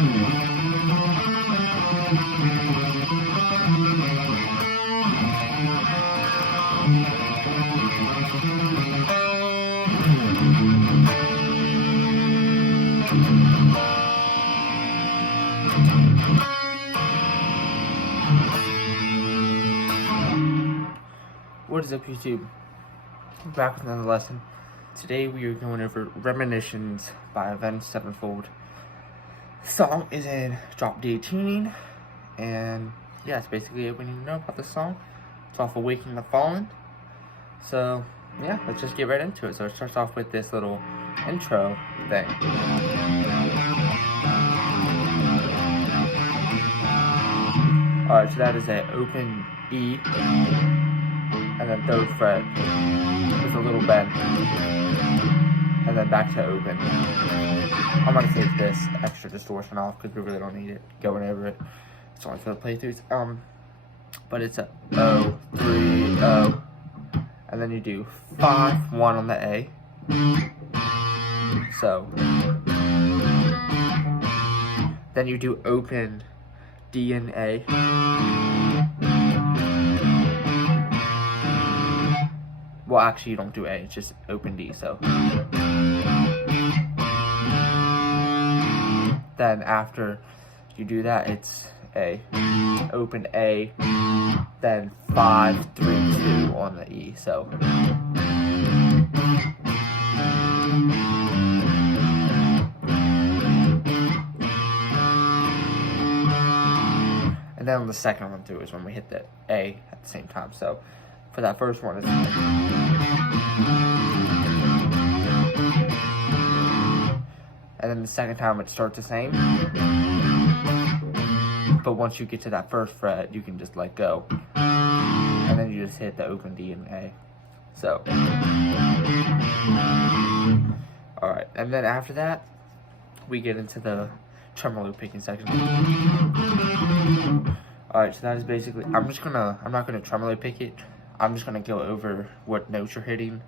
What is up, YouTube? Back with another lesson. Today we are going over Remenissions by Avenged Sevenfold. The song is in drop D tuning, and yeah, that's basically it we need to know about this song. It's off Awakening the Fallen. So yeah, let's just get right into it. So it starts off with this little intro thing. Alright, so that is an open E, and then third fret with a little bend, and then back to open. I'm gonna take this extra distortion off because we really don't need it going over it. It's only for the playthroughs. But it's a O, 3, O, and then you do 5, 1 on the A. So then you do open D and A. Well, actually, you don't do A, it's just open D, so. Then after you do that, it's A, open A, then 5, 3, 2 on the E, so. And then on the second one too is when we hit the A at the same time, so. For that first one, it's and then the second time it starts the same, but once you get to that first fret, you can just let go, and then you just hit the open D and A. So, alright, and then after that, we get into the tremolo picking section. Alright, so that is basically, I'm not gonna tremolo pick it. I'm just going to go over what notes you're hitting,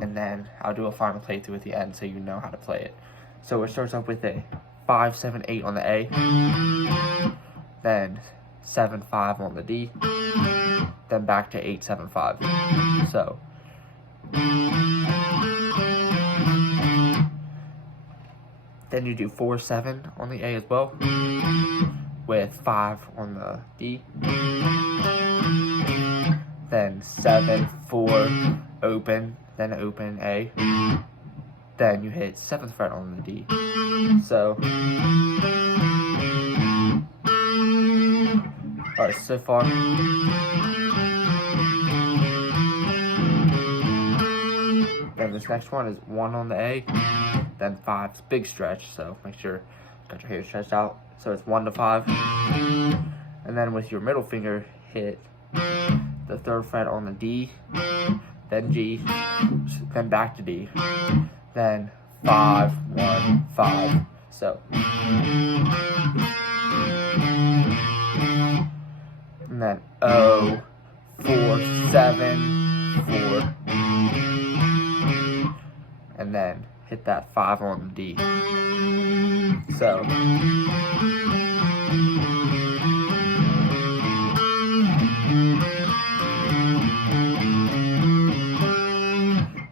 and then I'll do a final playthrough at the end so you know how to play it. So it starts off with a 5, 7, 8 on the A, then 7, 5 on the D, then back to 8, 7, 5. So then you do 4, 7 on the A as well, with 5 on the D. Then 7, 4, open, then open A, then you hit 7th fret on the D. So, alright, so far. Then this next one is 1 on the A, then 5, it's big stretch, so make sure you got your hair stretched out. So it's 1 to 5, and then with your middle finger, hit the 3rd fret on the D, then G, then back to D, then 5, 1, 5, so. And then O, 4, 7, 4, and then hit that 5 on the D, so.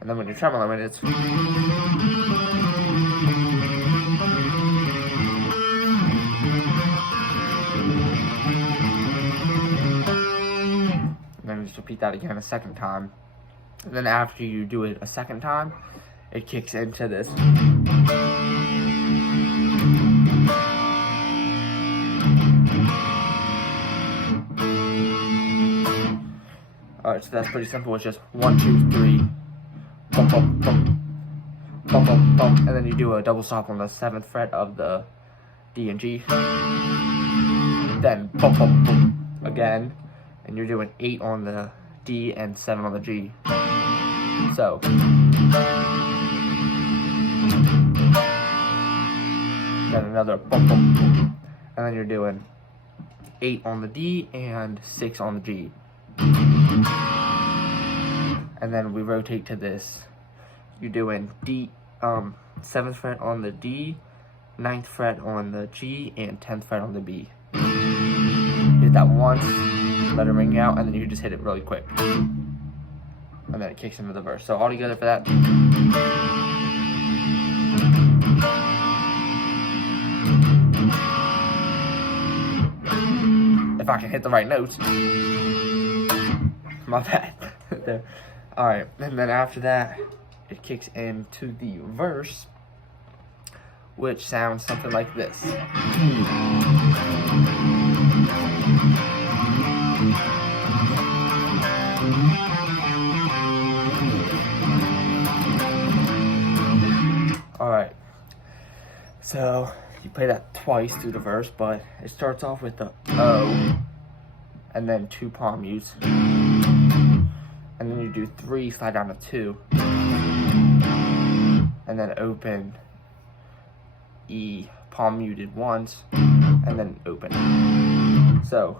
And then when you're tremoling, it's and then just repeat that again a second time. And then after you do it a second time, it kicks into this. Alright, so that's pretty simple. It's just 1, 2, 3. Bump, bump, bump, bump, bump, bump, and then you do a double stop on the 7th fret of the D and G. Then bump, bump, bump again, and you're doing 8 on the D and 7 on the G. So. Then another bump, bump, bump, and then you're doing 8 on the D and 6 on the G. And then we rotate to this. You're doing D, 7th fret on the D, 9th fret on the G and 10th fret on the B. Hit that once, let it ring out, and then you just hit it really quick. And then it kicks into the verse. So all together for that. If I can hit the right notes. My bad. There. Alright, and then after that, it kicks into the verse, which sounds something like this. Alright, so you play that twice through the verse, but it starts off with the O, and then 2 palm mutes, and then you do 3, slide down to 2, and then open E, palm muted once, and then open. So,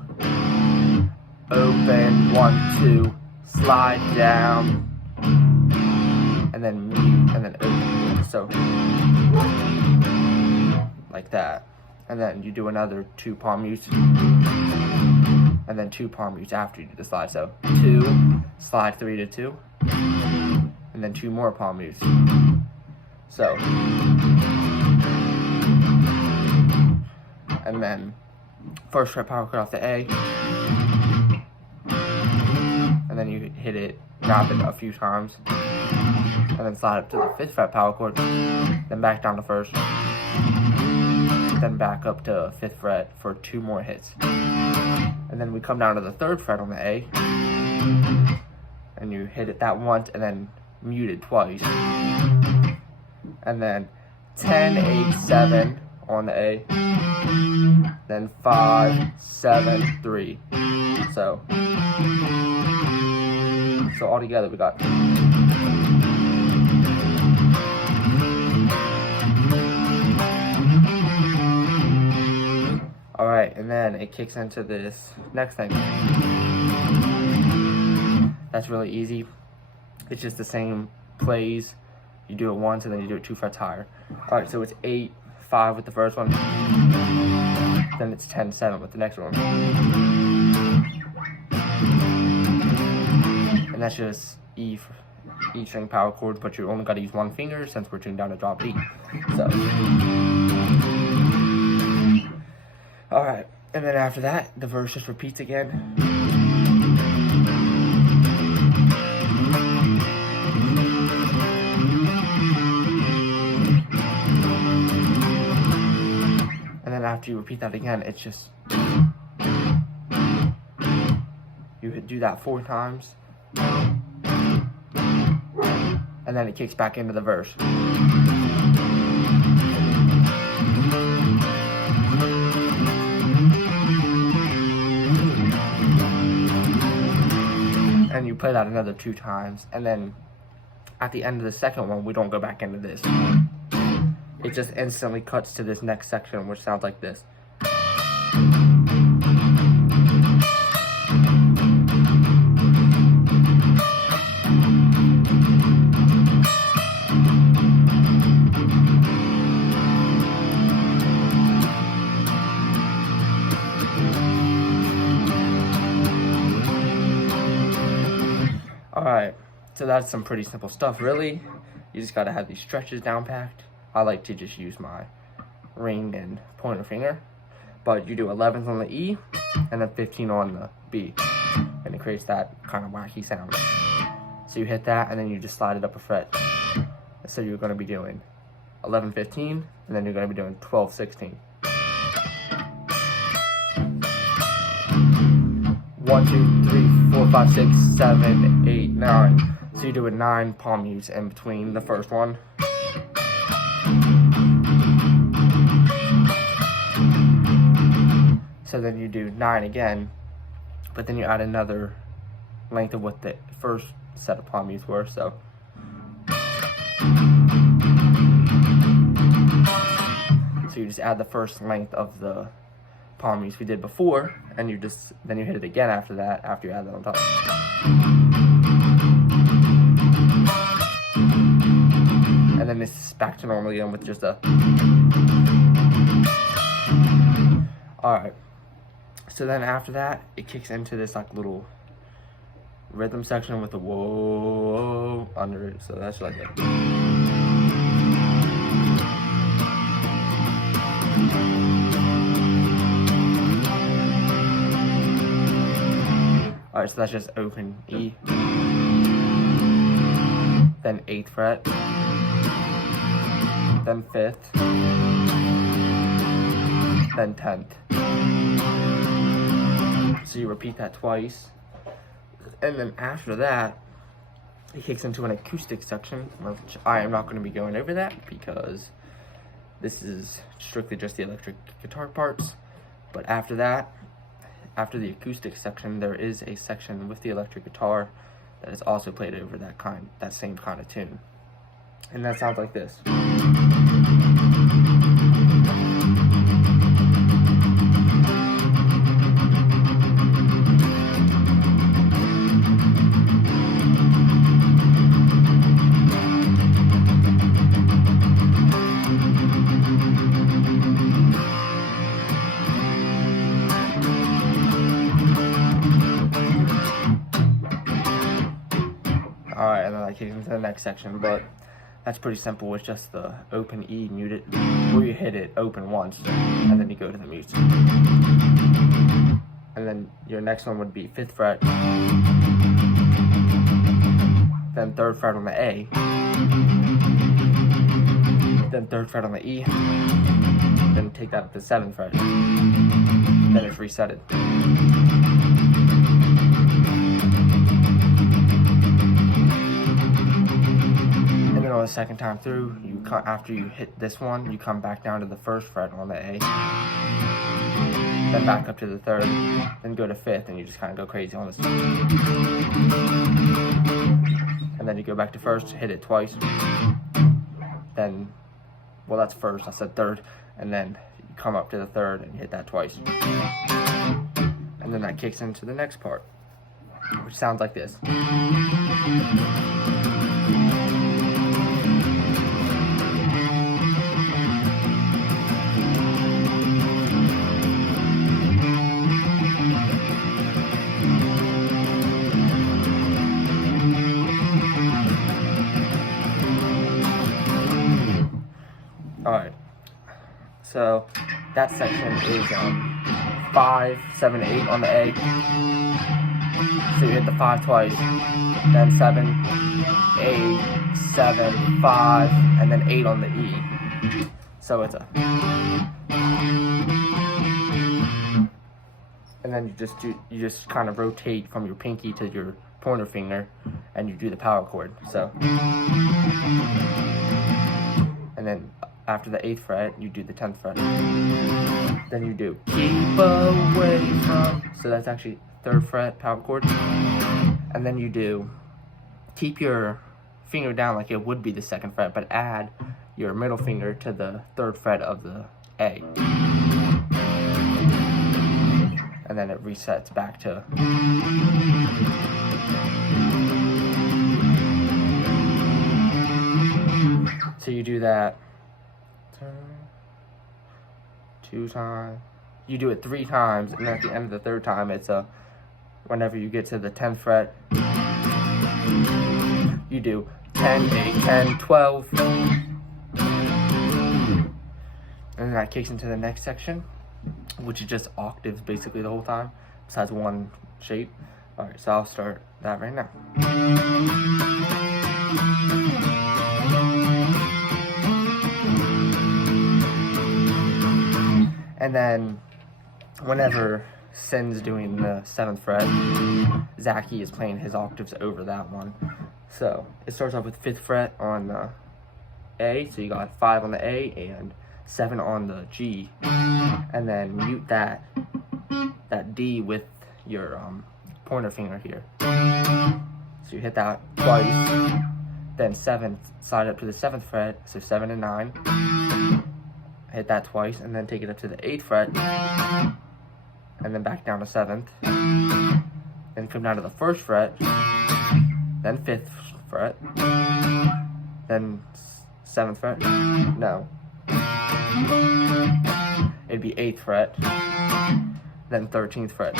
open, 1, 2, slide down, and then mute, and then open. So, like that. And then you do another 2 palm mutes, and then 2 palm mutes after you do the slide. So, 2, slide 3 to 2, and then 2 more palm mutes. So, and then 1st fret power chord off the A, and then you hit it rapid a few times, and then slide up to the 5th fret power chord, then back down to 1st, then back up to 5th fret for 2 more hits. And then we come down to the 3rd fret on the A, and you hit it that once, and then mute it twice. And then 10, 8, 7 on the A, then 5, 7, 3. So all together we got. Alright, and then it kicks into this next thing. That's really easy. It's just the same plays. You do it once and then you do it 2 frets higher. Alright, so it's 8, 5 with the first one. Then it's 10, 7 with the next one. And that's just E string power chords, but you only got to use 1 finger since we're tuned down to drop E. So, alright, and then after that, the verse just repeats again. And then after you repeat that again, it's just, you do that 4 times, and then it kicks back into the verse. And you play that another 2 times, and then at the end of the second one, we don't go back into this. It just instantly cuts to this next section, which sounds like this. Alright, so that's some pretty simple stuff, really. You just gotta have these stretches down packed. I like to just use my ring and pointer finger, but you do 11s on the E and then 15 on the B, and it creates that kind of wacky sound. So you hit that and then you just slide it up a fret. So you're going to be doing 11, 15, and then you're going to be doing 12, 16. 1, 2, 3, 4, 5, 6, 7, 8, 9. So you do a 9 palm mutes in between the first one. So then you do 9 again, but then you add another length of what the first set of palm mutes were. So you just add the first length of the palm mutes we did before, and then you hit it again after that, after you add that on top. And then it's back to normal again with just a Alright, so then after that, it kicks into this like little rhythm section with the whoa under it, so that's like a... Alright, so that's just open E, then 8th fret, then 5th, then 10th. So you repeat that twice, and then after that, it kicks into an acoustic section, which I am not going to be going over that because this is strictly just the electric guitar parts. But after that, after the acoustic section, there is a section with the electric guitar that is also played over that same kind of tune. And that sounds like this. Alright, and then I kick into the next section, but that's pretty simple. It's just the open E muted, where you hit it open once, and then you go to the mute. And then your next one would be 5th fret, then 3rd fret on the A, then 3rd fret on the E, then take that up to 7th fret, then it's resetted. On the second time through, after you hit this one, you come back down to the 1st fret on the A, then back up to the 3rd, then go to 5th, and you just kind of go crazy on this. And then you go back to 1st, hit it twice, then, well, that's 1st, I said 3rd, and then you come up to the 3rd and you hit that twice. And then that kicks into the next part, which sounds like this. Alright, so that section is 5, 7, 8 on the A. So you hit the 5 twice, then 7, 8, 7, 5, and then 8 on the E. So it's a... And then you just kind of rotate from your pinky to your pointer finger, and you do the power chord. So... And then after the 8th fret, you do the 10th fret. Then you do keep away from, so that's actually 3rd fret power chord. And then you do keep your finger down like it would be the 2nd fret, but add your middle finger to the 3rd fret of the A. And then it resets back to... So you do that 2 times. You do it 3 times, and then at the end of the 3rd time, it's whenever you get to the 10th fret, you do 10, 8, 10, 12. And then that kicks into the next section, which is just octaves basically the whole time, besides one shape. Alright, so I'll start that right now. And then, whenever Sin's doing the 7th fret, Zachy is playing his octaves over that one. So, it starts off with 5th fret on the A, so you got 5 on the A and 7 on the G. And then mute that D with your pointer finger here. So you hit that twice, then 7th, slide up to the 7th fret, so 7 and 9. Hit that twice, and then take it up to the 8th fret, and then back down to 7th. Then come down to the 1st fret, then 5th fret, then 7th fret. No. it'd be 8th fret, then 13th fret.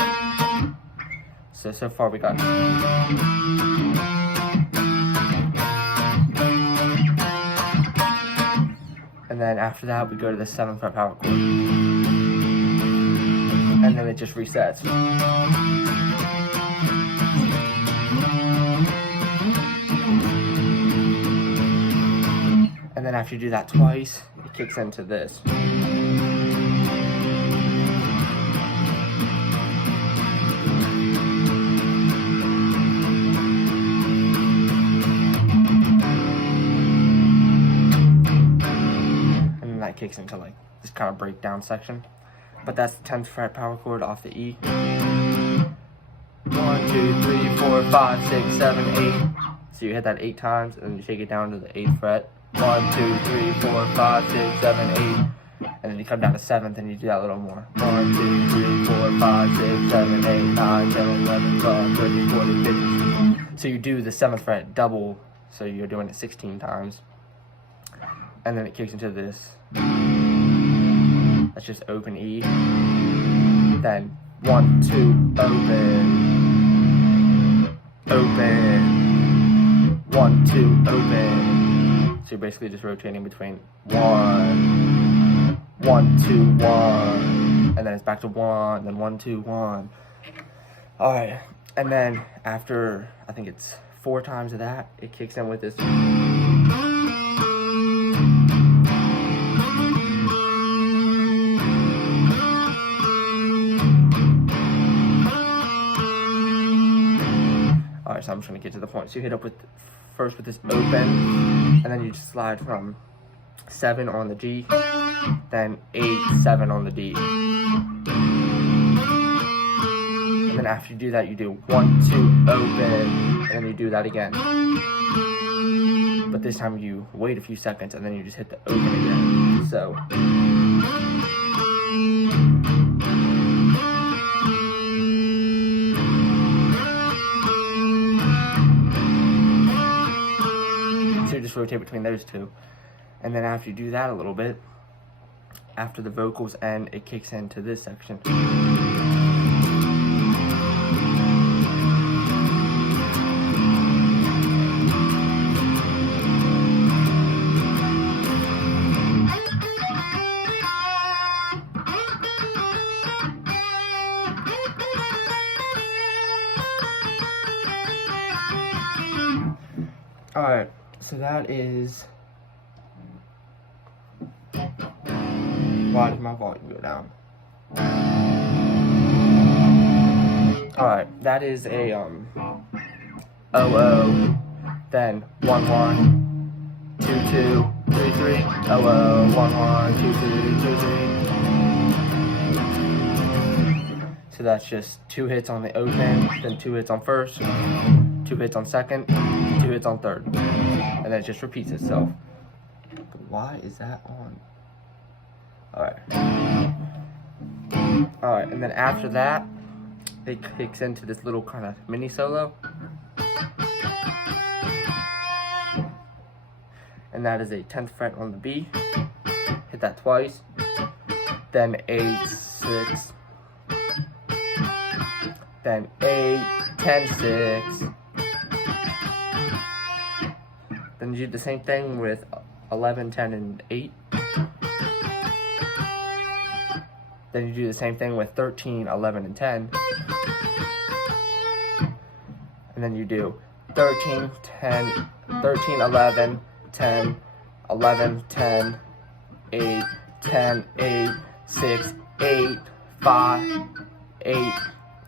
So far we got. And then after that, we go to the 7th fret power chord. And then it just resets. And then after you do that twice, it kicks into this. Kicks into like this kind of breakdown section, but that's the 10th fret power chord off the E. 1, 2, 3, 4, 5, 6, 7, 8. So you hit that 8 times, and then you take it down to the 8th fret. 1, 2, 3, 4, 5, 6, 7, 8, and then you come down to 7th, and you do that a little more. 1, 2, 3, 4, 5, 6, 7, 8, 9, 10, 11, 12, 13, 14, 15. So you do the 7th fret double, so you're doing it 16 times, and then it kicks into this. That's just open E. Then 1, 2, open, open, 1, 2, open. So you're basically just rotating between 1, 1, 2, 1, and then it's back to 1, then 1, 2, 1. All right, and then after I think it's 4 times of that, it kicks in with this. So I'm just gonna get to the point. So you hit up with first with this open, and then you just slide from 7 on the G, then 8, 7 on the D. And then after you do that, you do 1, 2, open, and then you do that again. But this time you wait a few seconds, and then you just hit the open again. So. Just rotate between those two, and then after you do that a little bit, after the vocals end, it kicks into this section. All right. So that is. Why did my volume go down? Alright, that is a O, then 1, 1, 2, 2, 3, 3, O, 1, 1, 2, 2, 3, 3. So that's just 2 hits on the open, then 2 hits on first, 2 hits on second, 2 hits on third. And then it just repeats itself. But why is that on? Alright. Alright, and then after that, it kicks into this little kind of mini solo. And that is a 10th fret on the B. Hit that twice. Then 8, 6. Then 8, 10, 6. Then you do the same thing with 11, 10, and 8. Then you do the same thing with 13, 11, and 10. And then you do 13, 10, 13, 11, 10, 11, 10, 8, 10, 8, 6, 8, 5, 8.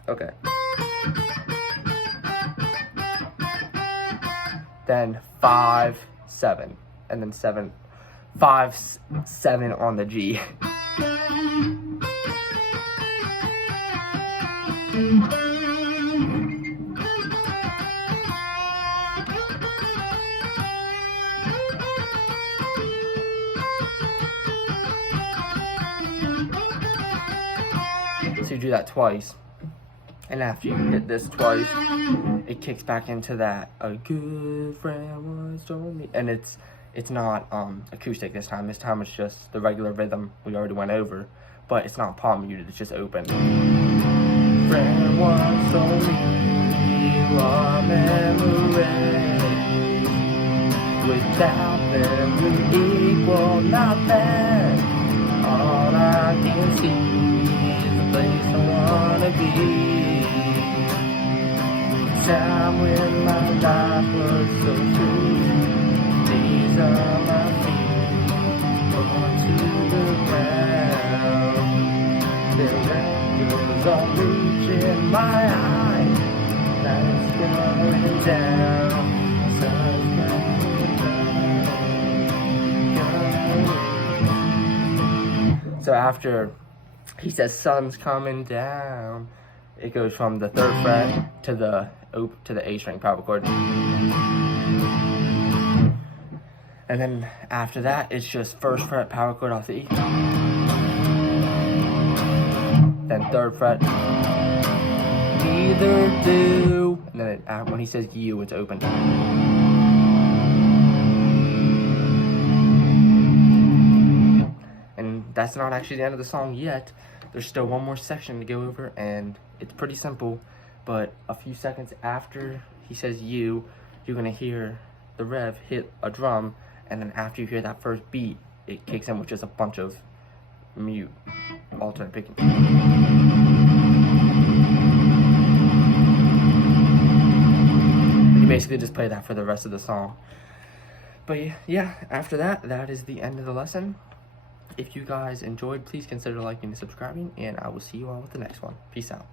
Okay. Then 5, 7, and then 7, 5, 7 on the G. So you do that twice, and after you hit this twice, it kicks back into that "a good friend once told me," and it's not acoustic this time. This time it's just the regular rhythm we already went over, but it's not palm muted, it's just open. Friend was only our memories. Without them we equal nothing. All I can see is the place I wanna be. Time when my life was so free. These are my feet onto the ground. Their angles are reaching my eyes. Lights going down. Sun's going down. So after he says sun's coming down, it goes from the 3rd fret to the A string power chord. And then after that, it's just 1st fret power chord off the E. Then 3rd fret, either do. And then when he says you, it's open. And that's not actually the end of the song yet. There's still one more section to go over, and it's pretty simple. But a few seconds after he says you, you're gonna hear the rev hit a drum, and then after you hear that first beat, it kicks in with just a bunch of mute alternate picking. You basically just play that for the rest of the song. But yeah, after that, that is the end of the lesson. If you guys enjoyed, please consider liking and subscribing, and I will see you all with the next one. Peace out.